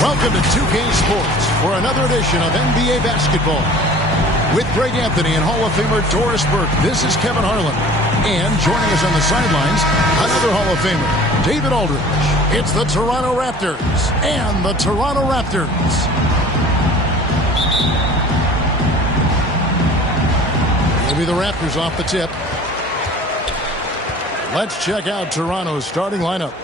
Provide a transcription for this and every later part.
Welcome to 2K Sports for another edition of NBA basketball. With Greg Anthony and Hall of Famer Doris Burke, this is Kevin Harlan. And joining us on the sidelines, another Hall of Famer, David Aldridge. It's the Toronto Raptors and the Toronto Raptors. Maybe the Raptors off the tip. Let's check out Toronto's starting lineup.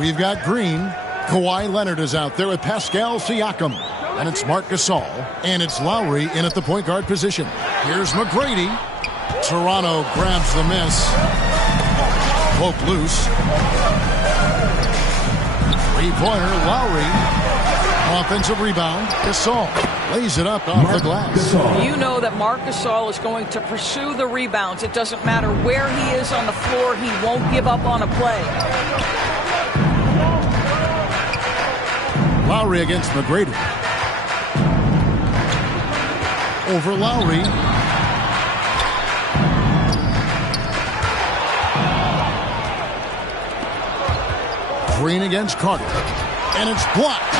We've got Green. Kawhi Leonard is out there with Pascal Siakam. And it's Marc Gasol. And it's Lowry in at the point guard position. Here's McGrady. Toronto grabs the miss. Poke loose. Three-pointer, Lowry. Offensive rebound, Gasol. Lays it up off the glass. You know that Marc Gasol is going to pursue the rebounds. It doesn't matter where he is on the floor. He won't give up on a play. Lowry against McGrady. Over Lowry. Green against Carter. And it's blocked.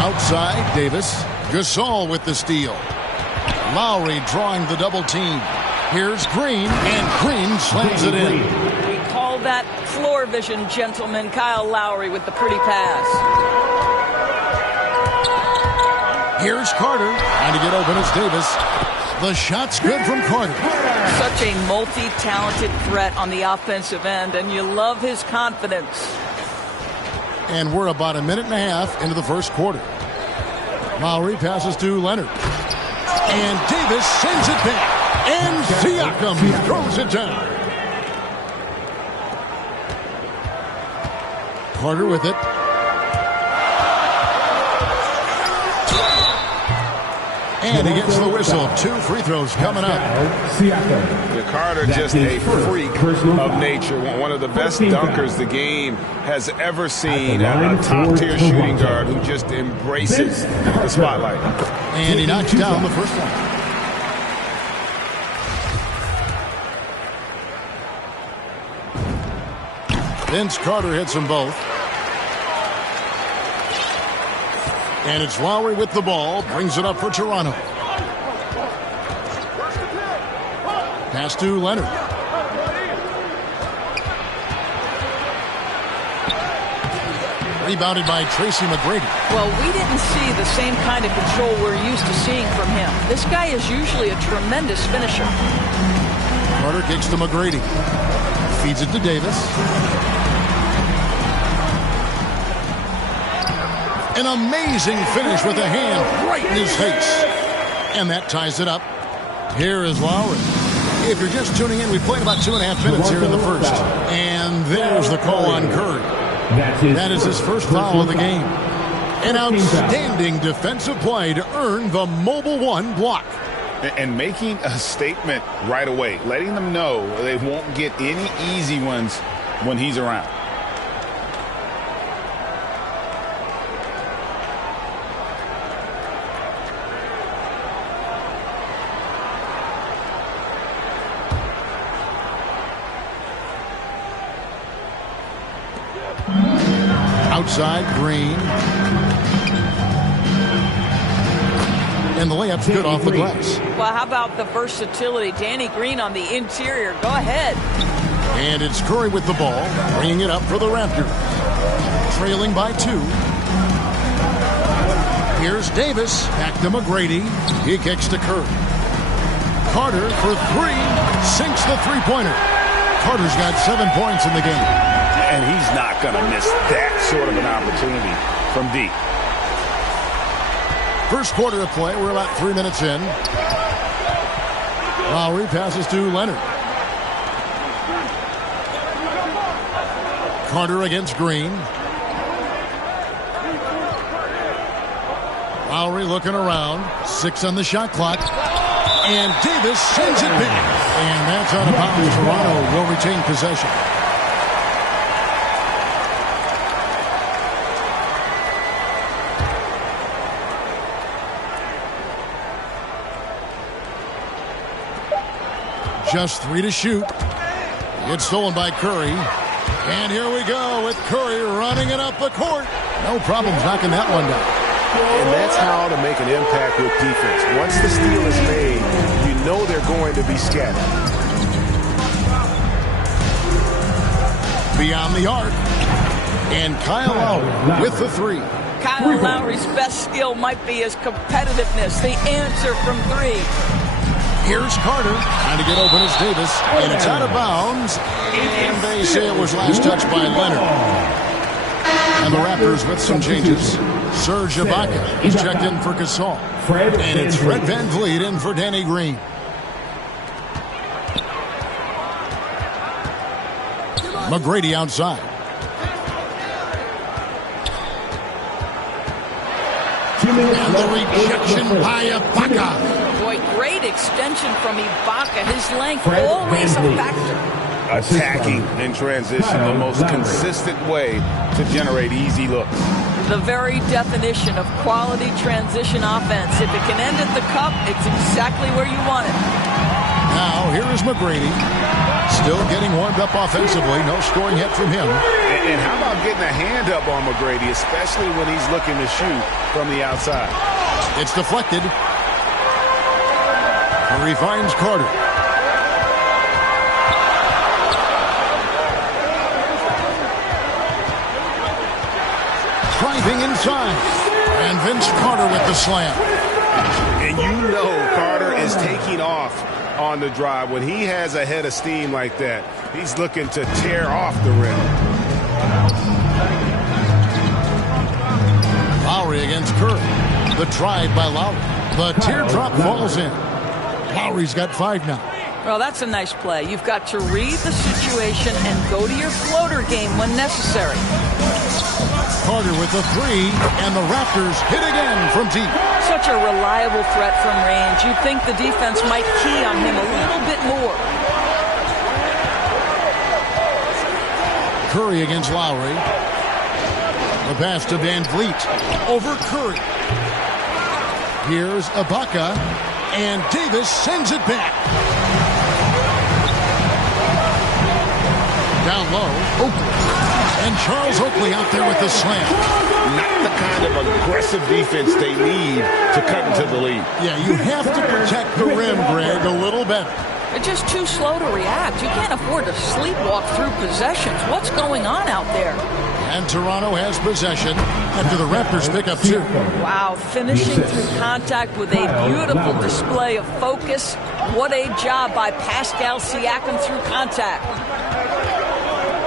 Outside, Davis. Gasol with the steal. Lowry drawing the double team. Here's Green, and Green slams it in. We call that floor vision, gentlemen. Kyle Lowry with the pretty pass. Here's Carter. Trying to get open is Davis. The shot's good from Carter. Such a multi-talented threat on the offensive end, and you love his confidence. And we're about a minute and a half into the first quarter. Lowry passes to Leonard. And Davis sends it back. And Siakam throws it down. Carter with it. And he gets the whistle. 2 free throws coming up. Carter just a freak of nature. One of the best dunkers the game has ever seen. A top-tier shooting guard who just embraces the spotlight. And he knocks down the first one. Vince Carter hits them both. And it's Lowry with the ball. Brings it up for Toronto. Pass to Leonard. Rebounded by Tracy McGrady. Well, we didn't see the same kind of control we're used to seeing from him. This guy is usually a tremendous finisher. Carter kicks to McGrady. Feeds it to Davis. An amazing finish with a hand right in his face. And that ties it up. Here is Lowry. If you're just tuning in, we played about 2.5 minutes here in the first. And there's the call on Curry. That is his first foul of the game. An outstanding defensive play to earn the Mobile One block. And making a statement right away, letting them know they won't get any easy ones when he's around. Outside, Green. And the layup's good off the glass. Well, how about the versatility? Danny Green on the interior. Go ahead. And it's Curry with the ball, bringing it up for the Raptors. Trailing by 2. Here's Davis. Back to McGrady. He kicks to Curry. Carter for 3. Sinks the three-pointer. Carter's got 7 points in the game. And he's not going to miss that sort of an opportunity from deep. First quarter of play. We're about 3 minutes in. Lowry passes to Leonard. Carter against Green. Lowry looking around. 6 on the shot clock. And Davis sends it back. And that's out of bounds. Toronto will retain possession. Just 3 to shoot. It's stolen by Curry. And here we go with Curry running it up the court. No problems knocking that one down. And that's how to make an impact with defense. Once the steal is made, you know they're going to be scattered. Beyond the arc. And Kyle Lowry with the three. Kyle Lowry's best skill might be his competitiveness, the answer from three. Here's Carter trying to get open as Davis, and it's out of bounds. And they say it was last touched by Leonard. And the Raptors with some changes. Serge Ibaka is checked in for Gasol. And it's Fred VanVleet in for Danny Green. McGrady outside. And the rejection by Ibaka. Boy, great extension from Ibaka. His length always a factor. Attacking in transition, the most consistent way to generate easy looks. The very definition of quality transition offense. If it can end at the cup, it's exactly where you want it. Now, here is McGrady. Still getting warmed up offensively. No scoring yet from him. And how about getting a hand up on McGrady, especially when he's looking to shoot from the outside? It's deflected. Curry finds Carter. Driving inside. And Vince Carter with the slam. And you know Carter is taking off on the drive. When he has a head of steam like that, he's looking to tear off the rim. Lowry against Curry. The drive by Lowry. The teardrop falls in. Lowry's got 5 now. Well, that's a nice play. You've got to read the situation and go to your floater game when necessary. Carter with the 3, and the Raptors hit again from deep. Such a reliable threat from range. You'd think the defense might key on him a little bit more. Curry against Lowry. The pass to VanVleet. Over Curry. Here's Ibaka. And Davis sends it back. Down low, Oakley. And Charles Oakley out there with the slam. Not the kind of aggressive defense they need to cut into the lead. Yeah, you have to protect the rim, Greg, a little better. They're just too slow to react. You can't afford to sleepwalk through possessions. What's going on out there? And Toronto has possession after the Raptors pick up 2. Wow, finishing through contact with a beautiful display of focus. What a job by Pascal Siakam through contact.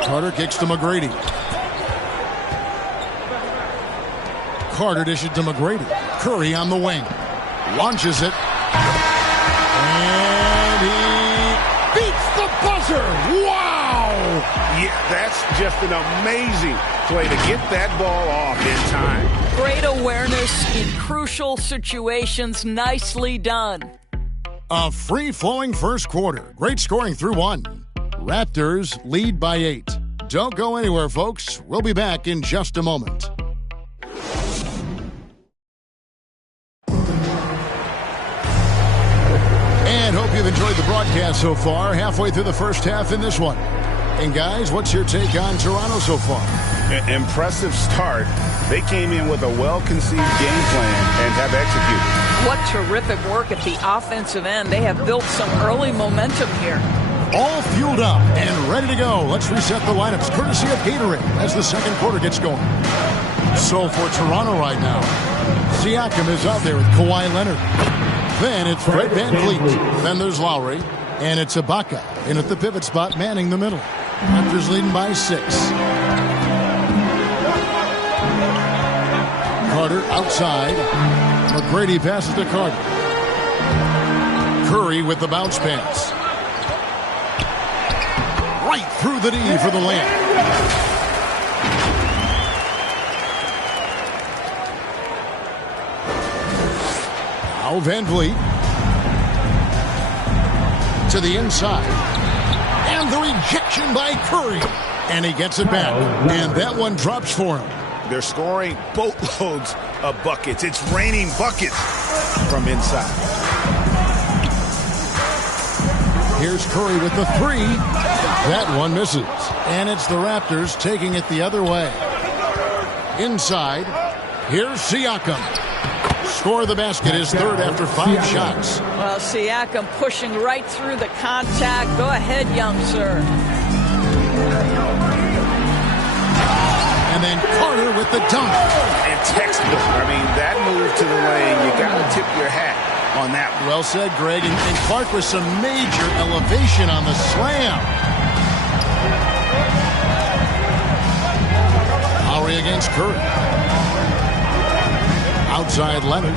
Carter kicks to McGrady. Carter dishes to McGrady. Curry on the wing. Launches it. And he beats the buzzer. Wow! Yeah, that's just an amazing play to get that ball off in time. Great awareness in crucial situations. Nicely done. A free-flowing first quarter. Great scoring through 1. Raptors lead by 8. Don't go anywhere, folks. We'll be back in just a moment. And hope you've enjoyed the broadcast so far. Halfway through the first half in this one. And guys, what's your take on Toronto so far? Impressive start. They came in with a well-conceived game plan and have executed. What terrific work at the offensive end. They have built some early momentum here. All fueled up and ready to go. Let's reset the lineups courtesy of Gatorade as the second quarter gets going. So for Toronto right now, Siakam is out there with Kawhi Leonard. Then it's Fred VanVleet. Then there's Lowry. And it's Ibaka in at the pivot spot, manning the middle. Raptors leading by 6. Carter outside. McGrady passes to Carter. Curry with the bounce pass. Right through the D for the layup. Now VanVleet. To the inside. And the rejection by Curry. And he gets it back. And that one drops for him. They're scoring boatloads of buckets. It's raining buckets from inside. Here's Curry with the 3. That one misses. And it's the Raptors taking it the other way. Inside, here's Siakam. Score the basket, his third after 5 shots. Well, Siakam pushing right through the contact. Go ahead, young sir. And then Carter with the dunk. And textbook. I mean, that move to the lane, you got to tip your hat on that one. Well said, Greg. And Clark with some major elevation on the slam. Lowry against Curry. Outside Leonard.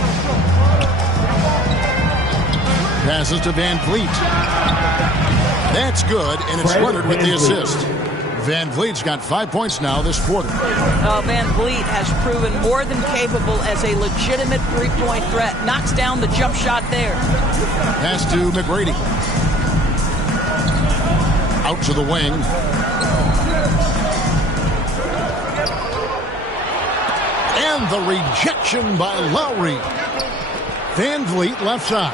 Passes to Van Vliet. That's good, and it's Leonard with the assist. Van Vliet's got 5 points now this quarter. Van Vliet has proven more than capable as a legitimate three-point threat. Knocks down the jump shot there. Pass to McGrady. Out to the wing. And the rejection by Lowry. Van Vliet left side.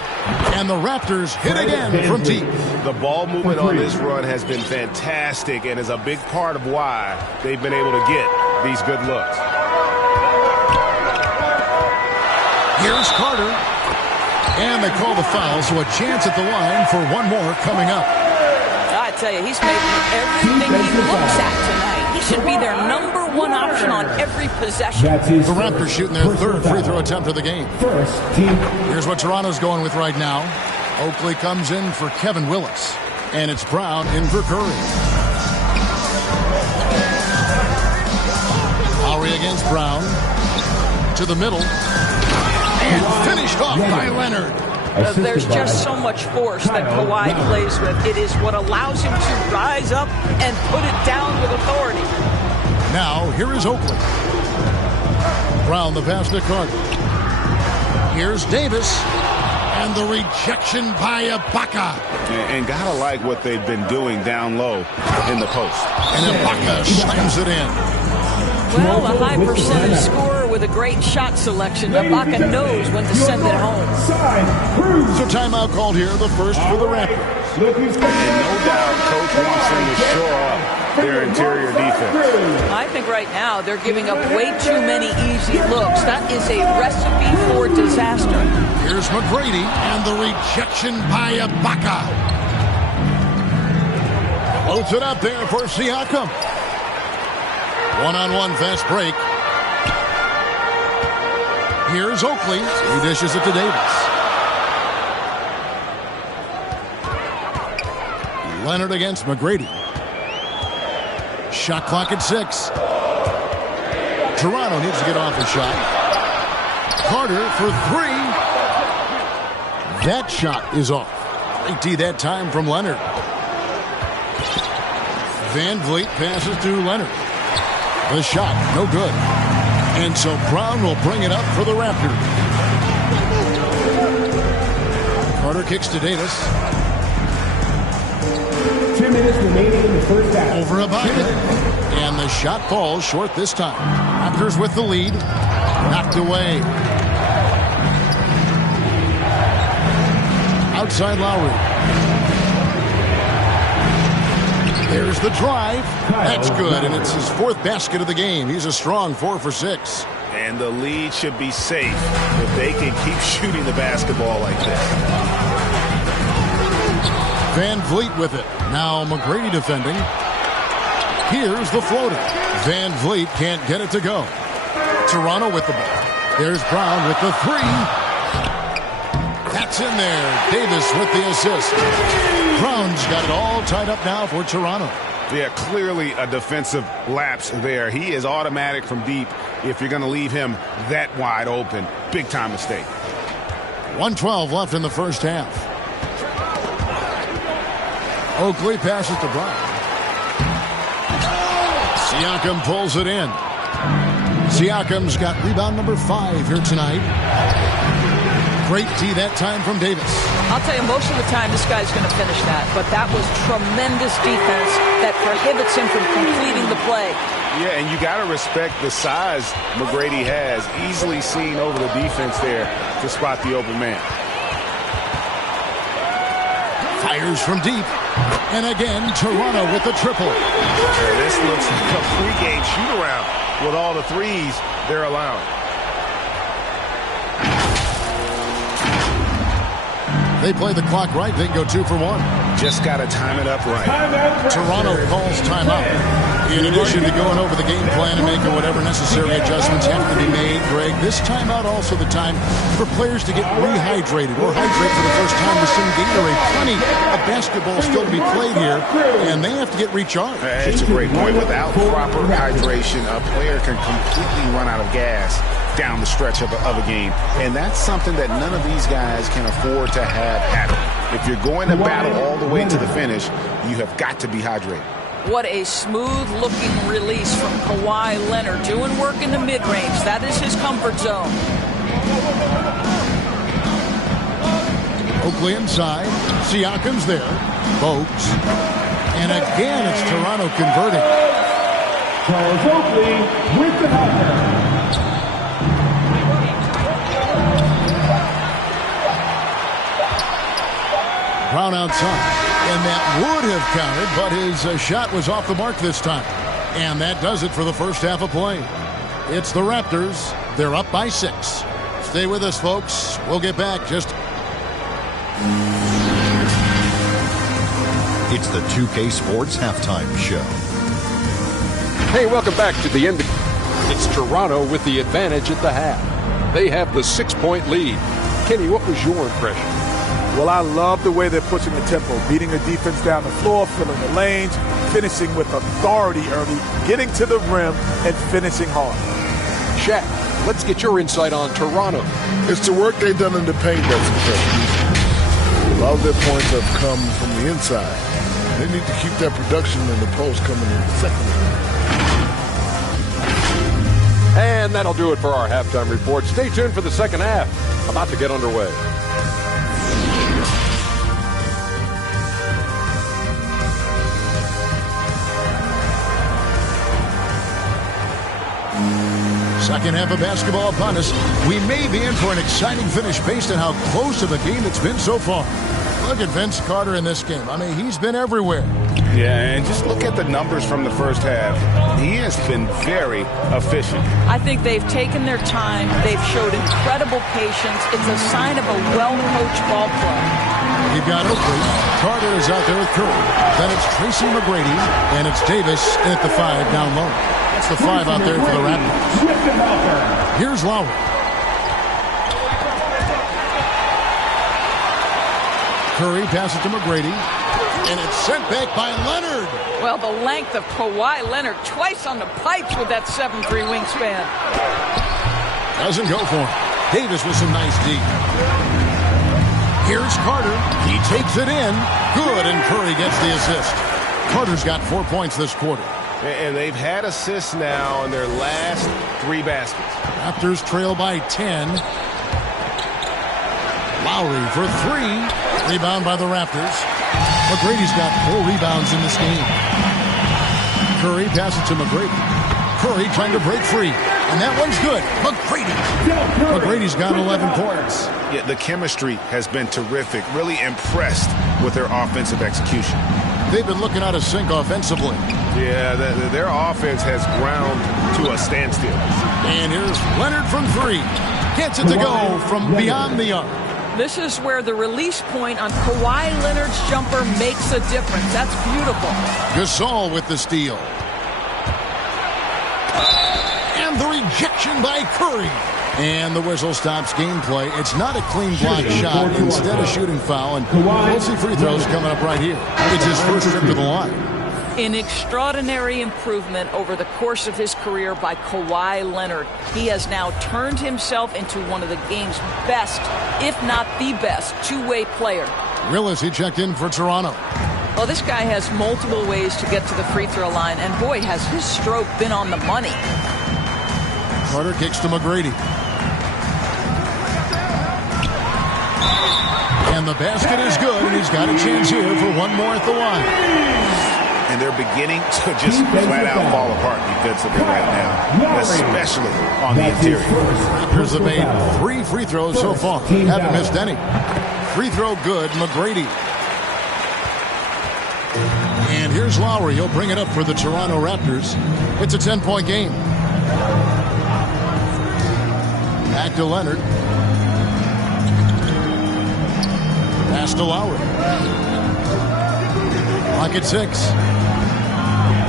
And the Raptors hit again from deep. The ball movement on this run has been fantastic and is a big part of why they've been able to get these good looks. Here's Carter. And they call the foul, so a chance at the line for one more coming up. I tell you, he's making everything he looks at tonight. He should be their number one option on every possession. The Raptors shooting their third free throw attempt of the game. Here's what Toronto's going with right now. Oakley comes in for Kevin Willis. And it's Brown in for Curry. Lowry against Brown. To the middle. And finished off by Leonard. There's just so much force that Kawhi plays with. It is what allows him to rise up and put it down with authority. Now, here is Oakley. Brown, the pass to Carter. Here's Davis. And the rejection by Ibaka. And gotta like what they've been doing down low in the post. And Ibaka slams it in. Well, a high percentage scorer with a great shot selection. Ibaka knows when to send it home. So timeout called here, the first for the Raptors. And no doubt Coach wants them to shore up their interior defense. I think right now they're giving up way too many easy looks. That is a recipe for disaster. Here's McGrady and the rejection by Ibaka. Floats it up there for Siakam. One-on-one fast break. Here's Oakley. He dishes it to Davis. Leonard against McGrady. Shot clock at 6. Toronto needs to get off a shot. Carter for 3. That shot is off. Great D that time from Leonard. Van Vliet passes to Leonard. The shot, no good. And so Brown will bring it up for the Raptors. Carter kicks to Davis. 2 minutes remaining in the first half. Over Ibaka. And the shot falls short this time. Raptors with the lead. Knocked away. Outside Lowry. There's the drive. That's good, and it's his 4th basket of the game. He's a strong 4 for 6. And the lead should be safe if they can keep shooting the basketball like this. Van Vliet with it. Now McGrady defending. Here's the floater. Van Vliet can't get it to go. Toronto with the ball. There's Brown with the 3. That's in there. Davis with the assist. Brown's got it all tied up now for Toronto. Yeah, clearly a defensive lapse there. He is automatic from deep if you're going to leave him that wide open. Big time mistake. 1:12 left in the first half. Oakley passes to Brown. Siakam pulls it in. Siakam's got rebound number 5 here tonight. Great D that time from Davis. I'll tell you, most of the time this guy's going to finish that, but that was tremendous defense that prohibits him from completing the play. Yeah, and you got to respect the size McGrady has. Easily seen over the defense there to spot the open man. Fires from deep. And again, Toronto with the triple. This looks like a pregame shoot-around with all the threes they're allowing. They play the clock right. They can go 2 for 1. Just got to time it up right. Toronto calls timeout. In addition to going over the game plan and making whatever necessary adjustments have to be made, Greg, this timeout also the time for players to get rehydrated or hydrate for the first time with some Gatorade. Plenty of basketball still to be played here, and they have to get recharged. That's a great point. Without proper hydration, a player can completely run out of gas down the stretch of a game. And that's something that none of these guys can afford to have happen. If you're going to battle all the way to the finish, you have got to be hydrated. What a smooth-looking release from Kawhi Leonard. Doing work in the mid-range. That is his comfort zone. Oakley inside. Siakam's there. Bogues. And again, it's Toronto converting. Charles Oakley with the helper. Brown outside. And that would have counted, but his shot was off the mark this time. And that does it for the first half of play. It's the Raptors. They're up by 6. Stay with us, folks. We'll get back just... It's the 2K Sports Halftime Show. Hey, welcome back to the end. It's Toronto with the advantage at the half. They have the 6-point lead. Kenny, what was your impression? Well, I love the way they're pushing the tempo, beating the defense down the floor, filling the lanes, finishing with authority early, getting to the rim, and finishing hard. Shaq, let's get your insight on Toronto. It's the work they've done in the paint that's impressive. A lot of their points have come from the inside. They need to keep that production in the post coming in the second half. And that'll do it for our halftime report. Stay tuned for the second half. About to get underway. Second half of basketball upon us. We may be in for an exciting finish based on how close of a game it's been so far. Look at Vince Carter in this game. I mean, he's been everywhere. Yeah, and just look at the numbers from the first half. He has been very efficient. I think they've taken their time. They've showed incredible patience. It's a sign of a well-coached ball club. You've got Oakley. Carter is out there with Curry. Then it's Tracy McGrady, and it's Davis at the 5 down low. That's the 5 out there for the Raptors. Here's Lowry. Curry passes to McGrady, and it's sent back by Leonard. Well, the length of Kawhi Leonard twice on the pipes with that 7'3" wingspan. Doesn't go for him. Davis with some nice D. Here's Carter. He takes it in. Good, and Curry gets the assist. Carter's got 4 points this quarter. And they've had assists now in their last 3 baskets. Raptors trail by 10. Lowry for 3. Rebound by the Raptors. McGrady's got 4 rebounds in this game. Curry passes to McGrady. Curry trying to break free. And that one's good. McGrady's got 11 points. Yeah, the chemistry has been terrific. Really impressed with their offensive execution. They've been looking out of sync offensively. Yeah, their offense has ground to a standstill. And here's Leonard from 3. Gets it to go from beyond the arc. This is where the release point on Kawhi Leonard's jumper makes a difference. That's beautiful. Gasol with the steal. And the rejection by Curry. And the whistle stops gameplay. It's not a clean block shot. Instead, a shooting foul. And we'll see free throws coming up right here. It's his first trip to the line. An extraordinary improvement over the course of his career by Kawhi Leonard. He has now turned himself into one of the game's best, if not the best, two-way player. Willis, he checked in for Toronto. Well, this guy has multiple ways to get to the free throw line, and boy, has his stroke been on the money. Carter kicks to McGrady. And the basket is good, and he's got a chance here for one more at the line. And they're beginning to just flat out fall apart defensively right now, especially on the interior. Raptors have made 3 free throws so far. Haven't missed any. Free throw good, McGrady. And here's Lowry. He'll bring it up for the Toronto Raptors. It's a 10-point game. Back to Leonard. Pass to Lowry. Clock at 6.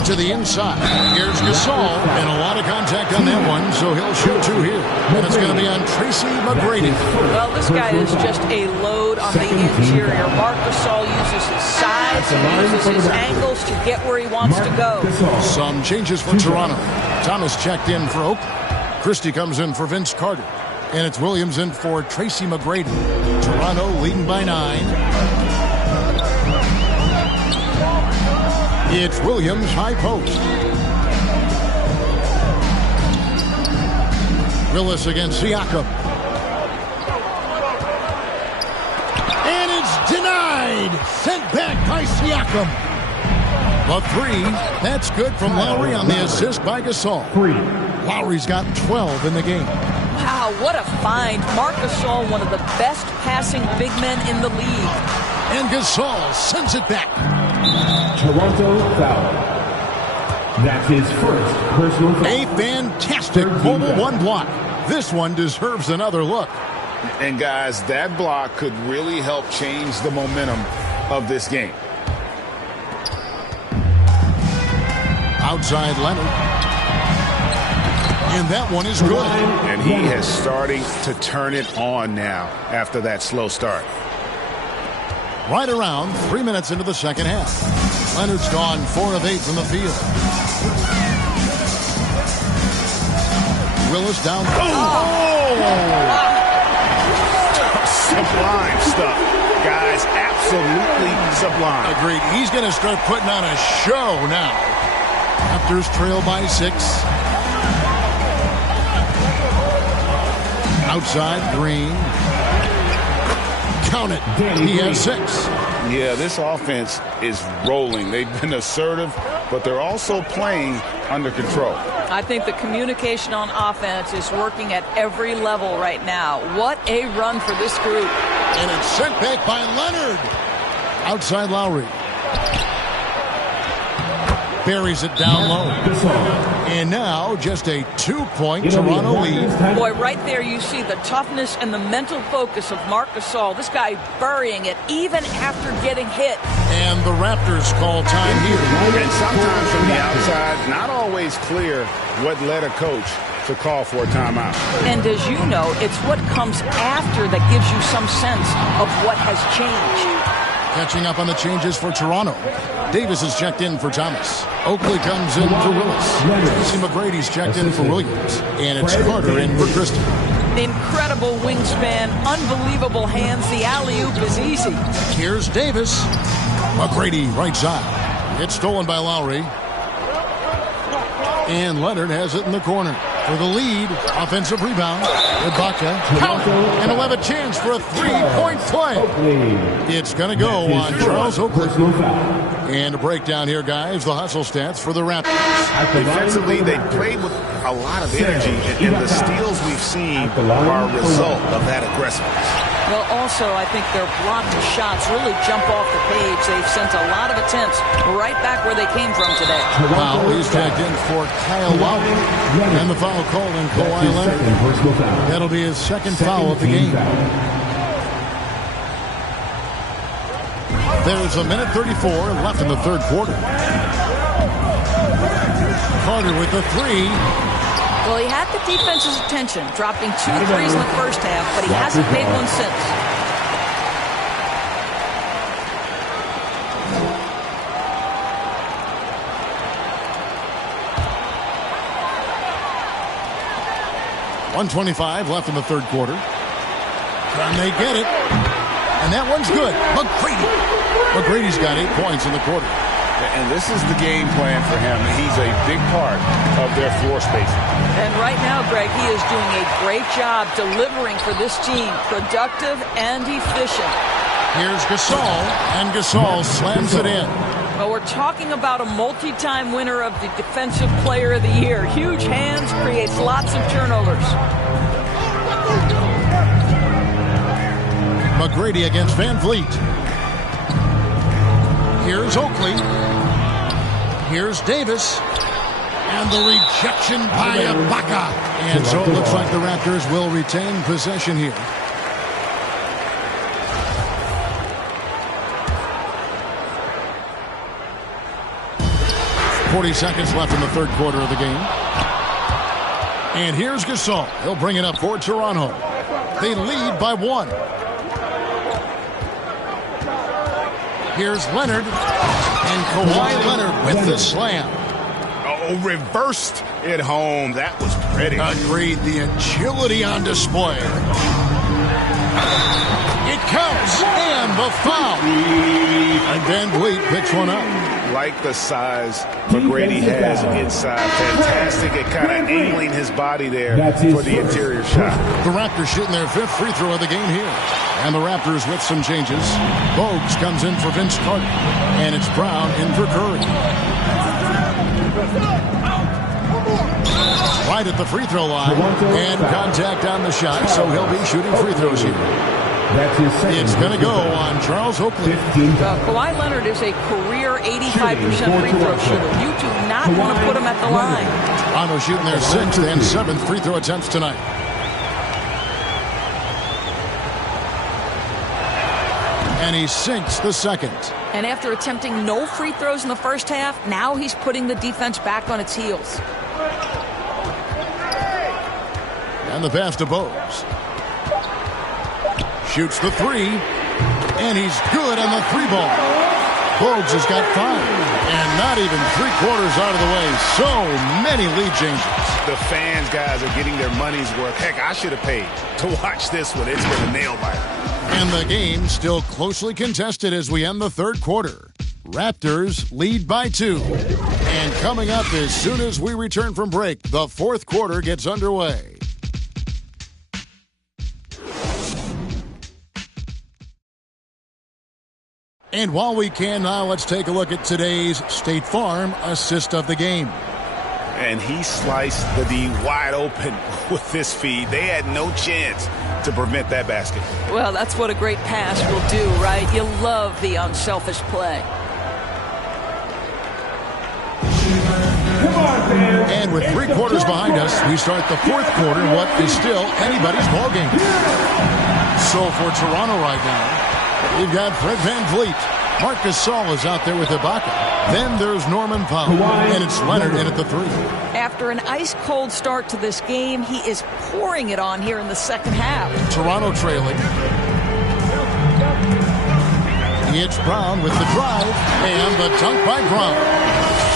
To the inside. Here's Gasol. And a lot of contact on that one, so he'll shoot 2 here. And it's going to be on Tracy McGrady. Well, this guy is just a load on the interior. Marc Gasol uses his size, he uses his angles to get where he wants to go. Some changes for Toronto. Thomas checked in for Oakland. Christie comes in for Vince Carter. And it's Williams in for Tracy McGrady. Toronto leading by 9. It's Williams, high post. Willis against Siakam. And it's denied. Sent back by Siakam. The 3. That's good from Lowry on the assist by Gasol. Lowry's got 12 in the game. Wow, what a find. Marc Gasol, one of the best passing big men in the league. And Gasol sends it back. Toronto foul. That's his first personal foul. A fantastic mobile 1 block. This one deserves another look. And guys, that block could really help change the momentum of this game. Outside Leonard. And that one is good. And he is starting to turn it on now after that slow start. Right around 3 minutes into the second half. Leonard's gone 4 of 8 from the field. Willis down. Oh! Sublime stuff. Guys, absolutely sublime. Agreed. He's going to start putting on a show now. Raptors trail by 6. Outside, Green. Count it. He has 6. Yeah, this offense is rolling. They've been assertive, but they're also playing under control. I think the communication on offense is working at every level right now. What a run for this group. And it's sent back by Leonard. Outside Lowry. Buries it down low. And now just a 2-point Toronto lead. Boy, right there you see the toughness and the mental focus of Marc Gasol. This guy burying it even after getting hit. And the Raptors call time here. And sometimes from the outside, not always clear what led a coach to call for a timeout. And as you know, it's what comes after that gives you some sense of what has changed. Catching up on the changes for Toronto. Davis is checked in for Thomas. Oakley comes in for Willis. Tracy McGrady's checked in for Williams. And it's Carter in for Christie. Incredible wingspan, unbelievable hands. The alley-oop is easy. Here's Davis. McGrady right side. It's stolen by Lowry. And Leonard has it in the corner. For the lead, offensive rebound. Ibaka, and he'll have a chance for a 3-point play. It's going to go on Charles Oakley. And a breakdown here, guys. The hustle stats for the Raptors. Defensively, they played with a lot of energy, and the steals we've seen are a result of that aggressiveness. Well, also, I think their blocked shots really jump off the page. They've sent a lot of attempts right back where they came from today. Wow, he's checked in for Kyle Lowry. And the foul called on Kawhi Leonard. That'll be his second foul of the game. There's a minute 34 left in the third quarter. Carter with the 3. Well, he had the defense's attention, dropping 2 threes in the first half, but he hasn't made one since. .125 left in the third quarter. Can they get it? And that one's good. McGrady's got 8 points in the quarter. And this is the game plan for him. He's a big part of their floor spacing. And right now, Greg, he is doing a great job delivering for this team. Productive and efficient. Here's Gasol, and Gasol slams it in. Well, we're talking about a multi-time winner of the Defensive Player of the Year. Huge hands, creates lots of turnovers. McGrady against Van Vliet. Here's Oakley. Here's Davis. And the rejection by Ibaka. And so it looks like the Raptors will retain possession here. .40 seconds left in the third quarter of the game. And here's Gasol. He'll bring it up for Toronto. They lead by 1. Here's Leonard. And Kawhi Leonard with the slam. Oh, reversed it home. That was pretty. Agreed. The agility on display. It counts. And the foul. And Van Vliet picks one up. Like the size McGrady has inside. Fantastic at kind of angling his body there for the interior shot. The Raptors shooting their 5th free throw of the game here. And the Raptors with some changes. Bogues comes in for Vince Carter. And it's Brown in for Curry. Right at the free throw line. And contact on the shot, so he'll be shooting free throws here. It's going to go on Charles Oakley. Kawhi Leonard is a career 85% free throw shooter. You do not want to put him at the line. Toronto shooting their 6th and 7th free throw attempts tonight. And he sinks the second. And after attempting no free throws in the first half, now he's putting the defense back on its heels. And the pass to Bogues. Shoots the 3. And he's good on the 3 ball. Bogues has got 5. And not even 3/4 out of the way. So many lead changes. The fans, guys, are getting their money's worth. Heck, I should have paid to watch this one. It's been a nail biter. And the game still closely contested as we end the third quarter. Raptors lead by 2. And coming up as soon as we return from break, the fourth quarter gets underway. And while we can now, let's take a look at today's State Farm assist of the game. And he sliced the D wide open with this feed. They had no chance to prevent that basket. Well, that's what a great pass will do, right? You love the unselfish play. And with 3 quarters behind us, we start the fourth quarter in what is still anybody's ballgame. So for Toronto right now, we've got Fred VanVleet. Marc Gasol is out there with Ibaka. Then there's Norman Powell. And it's Leonard in at the 3. After an ice-cold start to this game, he is pouring it on here in the second half. Toronto trailing. It's Brown with the drive. And the dunk by Brown.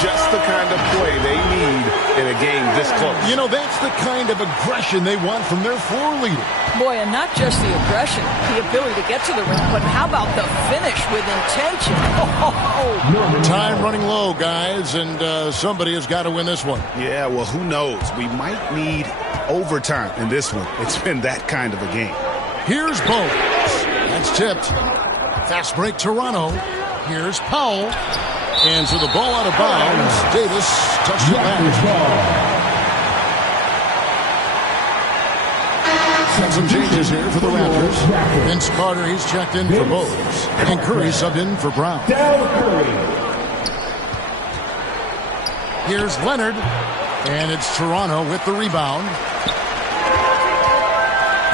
Just the kind of play they need in a game this close. You know, that's the kind of aggression they want from their floor leader. Boy, and not just the aggression, the ability to get to the rim, but how about the finish with intention? Time running low, guys, and somebody has got to win this one. Yeah, well, who knows? We might need overtime in this one. It's been that kind of a game. Here's Bogues. That's tipped. Fast break, Toronto. Here's Powell. And so the ball out of bounds. Davis touched it back. Some changes here for the Raptors. Vince Carter, he's checked in for Bogues. And Curry subbed in for Brown. Here's Leonard. And it's Toronto with the rebound.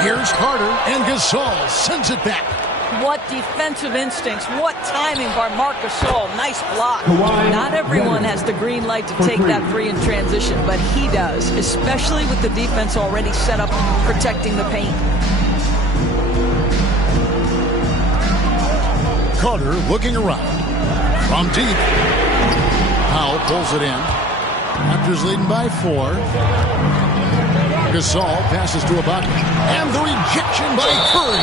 Here's Carter. And Gasol sends it back. What defensive instincts. What timing by Marc Gasol. Nice block. Not everyone has the green light to take that free in transition, but he does, especially with the defense already set up protecting the paint. Carter looking around. From deep. Powell pulls it in. Raptors leading by 4. Gasol passes to Ibaka. And the rejection by Curry.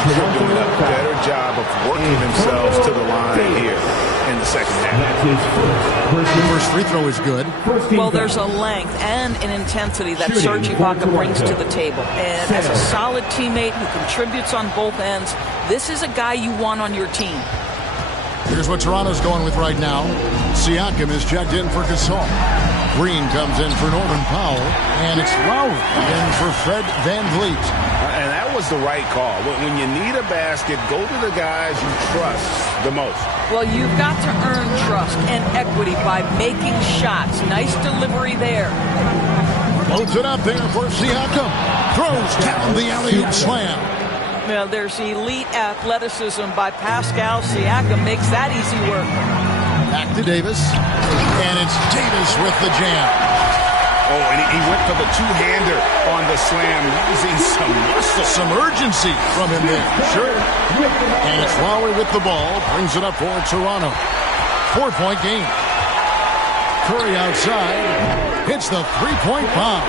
They're doing a better job of working themselves to the line here in the second half. The first free throw is good. Well, there's a length and an intensity that Serge Ibaka brings to the table. And as a solid teammate who contributes on both ends, this is a guy you want on your team. Here's what Toronto's going with right now. Siakam is checked in for Gasol. Green comes in for Norman Powell. And it's Lowry in for Fred VanVleet. And that was the right call. When you need a basket, go to the guys you trust the most. Well, you've got to earn trust and equity by making shots. Nice delivery there. Loads it up there for Siakam. Throws down the alley-oop slam. Well, there's elite athleticism by Pascal Siakam. Makes that easy work. Back to Davis. And it's Davis with the jam. Oh, and he went for the two-hander on the slam, using some muscle. Some urgency from him there. Sure. And it's Lowry with the ball. Brings it up for Toronto. 4-point game. Curry outside. Hits the three-point bomb.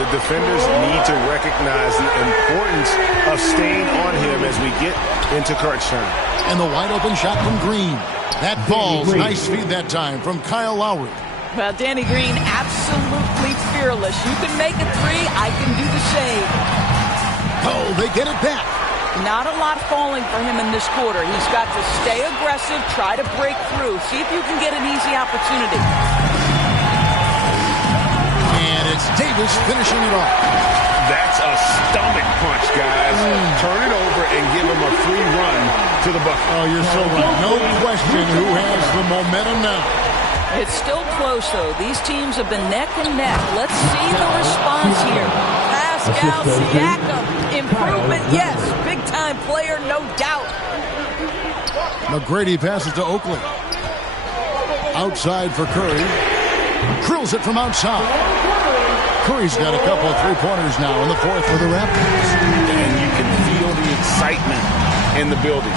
The defenders need to recognize the importance of staying on him as we get into crunch time. And the wide-open shot from Green. That falls. Nice feed that time from Kyle Lowry. Well, Danny Green, absolutely fearless. You can make a three, I can do the same. Oh, they get it back. Not a lot falling for him in this quarter. He's got to stay aggressive, try to break through. See if you can get an easy opportunity. And it's Davis finishing it off. That's a stomach punch, guys. Turn it over and give him a free run to the bucket. Oh, you're so right. No question who has the momentum now. It's still close, though. These teams have been neck and neck. Let's see the response here. Pascal Siakam. Improvement, yes. Big-time player, no doubt. McGrady passes to Oakley. Outside for Curry. Drills it from outside. Curry's got a couple of three-pointers now in the fourth for the Raptors. And you can feel the excitement in the building.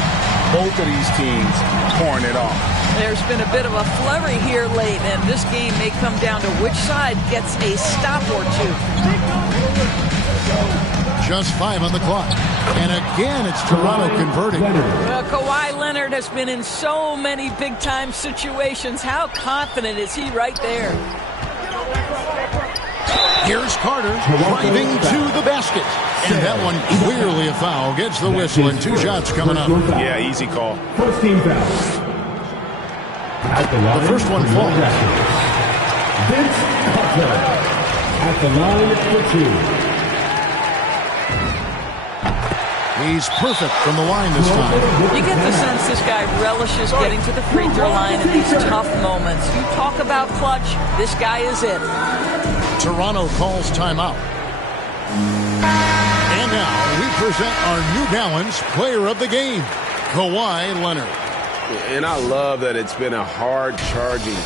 Both of these teams pouring it off. There's been a bit of a flurry here late, and this game may come down to which side gets a stop or two. Just 5 on the clock. And again, it's Toronto converting. Well, Kawhi Leonard has been in so many big-time situations. How confident is he right there? Here's Carter driving to the basket. And that one clearly a foul. Gets the whistle, and 2 shots coming up. Yeah, easy call. First team foul. The first one falls. Vince Carter at the line for 2. He's perfect from the line this time. You get the sense this guy relishes getting to the free throw line in these tough moments. You talk about clutch, this guy is it. Toronto calls timeout. And now we present our New Balance player of the game, Kawhi Leonard. And I love that it's been a hard-charging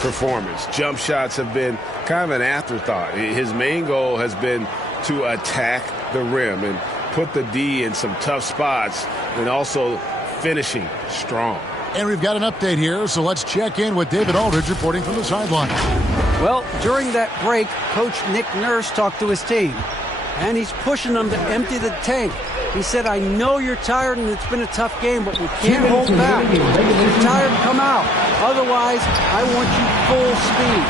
performance. Jump shots have been kind of an afterthought. His main goal has been to attack the rim and put the D in some tough spots and also finishing strong. And we've got an update here, so let's check in with David Aldridge reporting from the sideline. Well, during that break, Coach Nick Nurse talked to his team, and he's pushing them to empty the tank. He said, I know you're tired and it's been a tough game, but we can't hold back. If you're tired, come out. Otherwise, I want you full speed,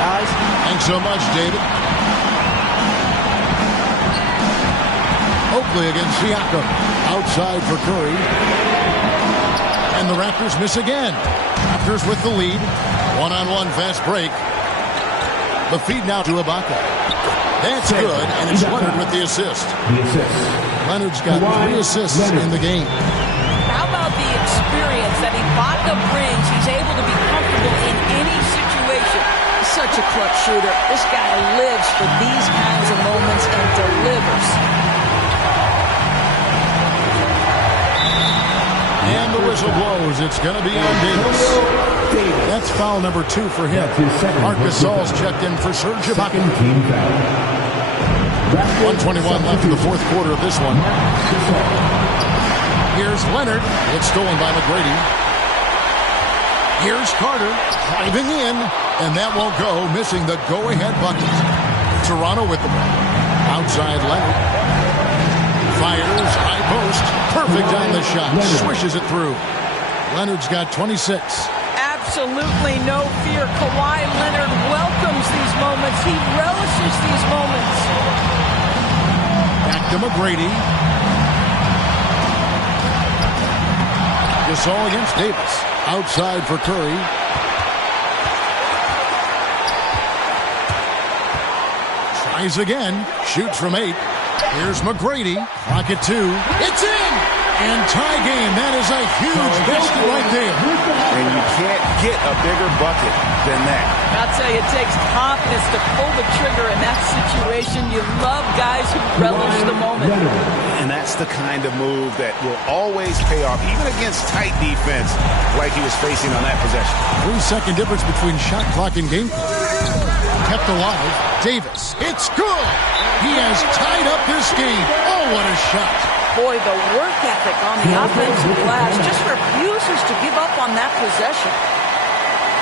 guys. Thanks so much, David. Oakley against Siakam. Outside for Curry. And the Raptors miss again. Raptors with the lead. One-on-one fast break. The feed now to Ibaka. That's good, and it's Leonard with the assist. Leonard's got 3 assists in the game. How about the experience that Ibaka brings? He's able to be comfortable in any situation. He's such a clutch shooter. This guy lives for these kinds of moments and delivers. And the whistle blows. It's going to be on Davis. That's foul number 2 for him. Marc Gasol's checked in for Serge Ibaka. 1:21 left in the fourth quarter of this one. Here's Leonard. It's stolen by McGrady. Here's Carter driving in, and that won't go, missing the go-ahead bucket. Toronto with the ball. Outside Leonard. Fires, high post. Perfect on the shot. Swishes it through. Leonard's got 26. Absolutely no fear. Kawhi Leonard welcomes these moments. He relishes these moments. Back to McGrady. Gasol against Davis. Outside for Curry. Tries again. Shoots from 8. Here's McGrady. Clock at 2. It's in! And tie game. That is a huge basket right there. And you can't get a bigger bucket than that. I'll tell you, it takes confidence to pull the trigger in that situation. You love guys who relish the moment. And that's the kind of move that will always pay off, even against tight defense like he was facing on that possession. 3-second difference between shot clock and game clock. Kept alive. Davis. It's good. He has tied up this game. Oh, what a shot. Boy, the work ethic on the offensive glass just refuses to give up on that possession.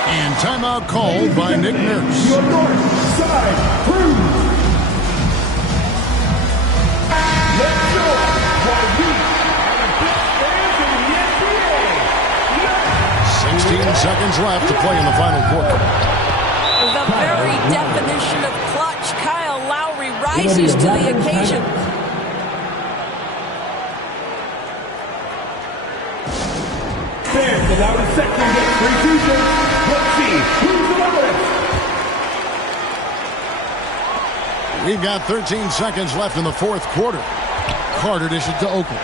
And timeout called by Nick Nurse. Your north side crew. Let's go. Why we are the best fans in the NBA. 16 seconds left to play in the final quarter. The very definition of clutch, Kyle Lowry rises to the occasion. Fans allowed a second get pre-season. Let's see who's the lowest. We've got 13 seconds left in the fourth quarter. Carter dishes to Oakland.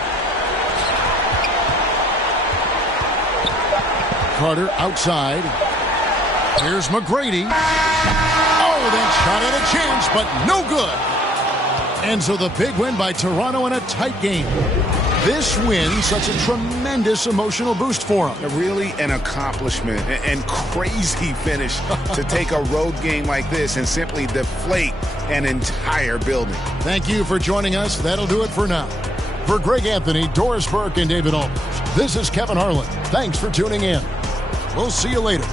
Carter outside. Here's McGrady. Oh, that shot had a chance, but no good. And so the big win by Toronto in a tight game. This win, such a tremendous emotional boost for them. Really an accomplishment and crazy finish to take a road game like this and simply deflate an entire building. Thank you for joining us. That'll do it for now. For Greg Anthony, Doris Burke, and David Aldridge, this is Kevin Harlan. Thanks for tuning in. We'll see you later.